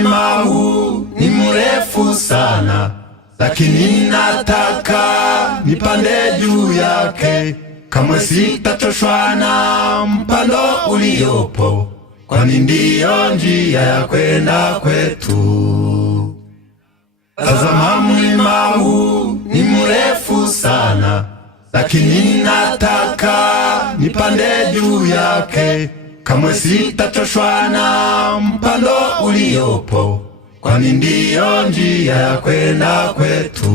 mlima huu ni mrefu sana, lakini nataka nipande juu yake. Kamwe sitachoshwa na mpando uliopo, kwani ndiyo njia ya kwenda kwetu. Tazama mlima huu ni mrefu sana, lakini nataka nipande juu yake. Kamwe sitachoshwa na mpando uliopo, kwani ndiyo njia ya kwenda kwetu.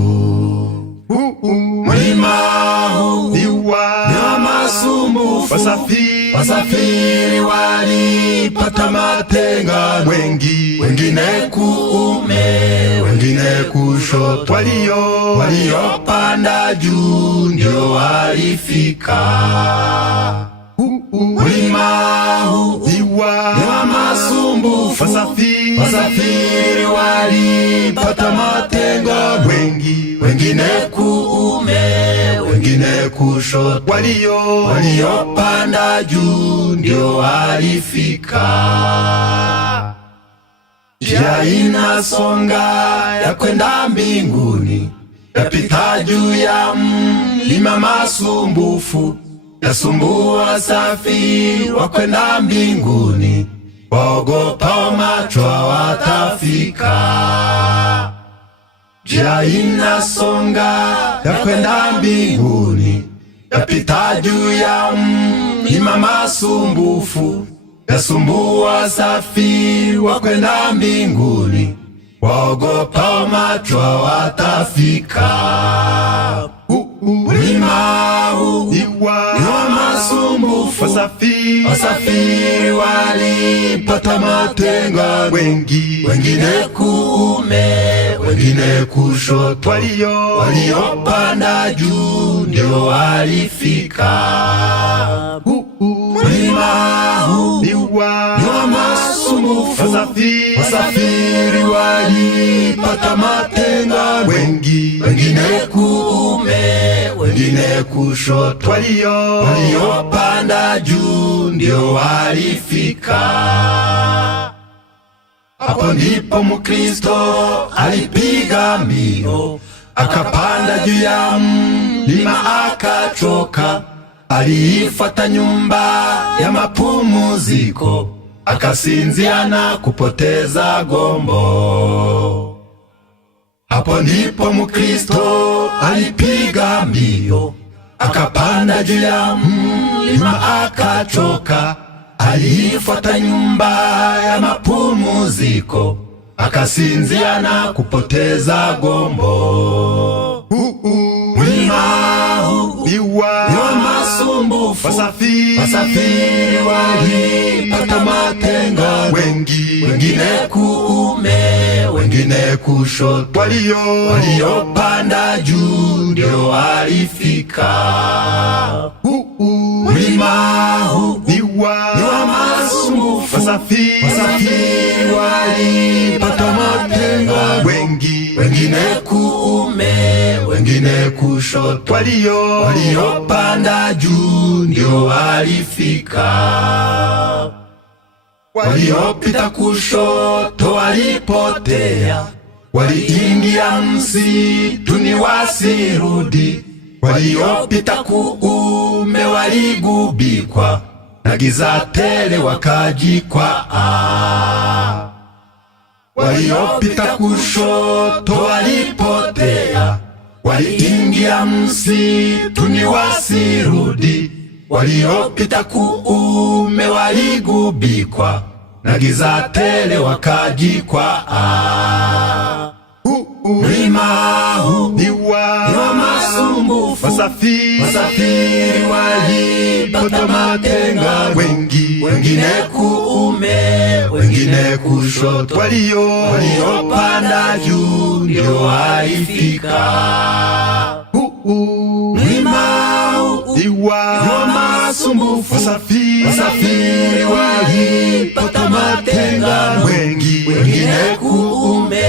Mlima huu ni wa masumbufu, wasafiri walipata matengano, wengine kuume, wengine kushoto. Waliopanda juu ndio walifika. Mlima huu ni wa masumbufu, wasafiri walipata matengano, wengine kuume, wengine kushoto. Waliopanda juu ndio walifika. Njia inasonga ya kwenda mbinguni, yapita juu ya mlima masumbufu, yasumbua wasafiri wa kwenda mbinguni, waogopa macho hawatafika. Njia inasonga ya kwenda mbinguni, yapita juu ya mlima masumbufu, yasumbua wasafiri wa kwenda mbinguni, waogopa macho hawatafika. Mlima huu ni wa masumbufu, wasafiri walipata matengano, wengine kuume, wengine kushoto. Waliopanda juu ndio walifika. Mlima huu ni wa masumbufu, wasafiri walipata matengano, wengine kuume, wengine kushoto. Waliopanda juu ndio walifika. Hapo ndipo Mkristo alipiga mbio, akapanda juu ya mlima akachoka. Aliifuata nyumba ya mapumziko, akasinzia na kupoteza gombo. Hapo ndipo Mkristo alipiga mbio, akapanda juu ya mlima akachoka. Aliifuata nyumba ya mapumziko, akasinzia na kupoteza gombo. Mlima huu ni wa masumbufu, wasafiri walipata matengano, wengine kuume, wengine kushoto. Waliopanda juu ndio walifika. Mlima huu ni wa masumbufu, wasafiri walipata matengano, wengine kuume, wengine kushoto. Waliopanda juu ndio walifika. Waliopita kushoto walipotea, waliingia msituni wasirudi. Waliopita kuume waligubikwa na giza tele wakajikwaa. Waliopita kushoto walipotea, waliingia msituni wasirudi. Waliopita kuume waligubikwa na giza tele wakajikwaa. Mlima huu ni wa masumbufu, wasafiri walipata matengano, wengine kuume, wengine kushoto. Waliopanda juu ndio walifika. Mlima huu ni wa masumbufu, wasafiri walipata matengano, wengine kuume,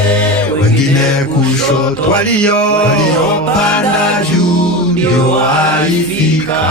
wengine kushoto. Waliopanda juu ndio walifika.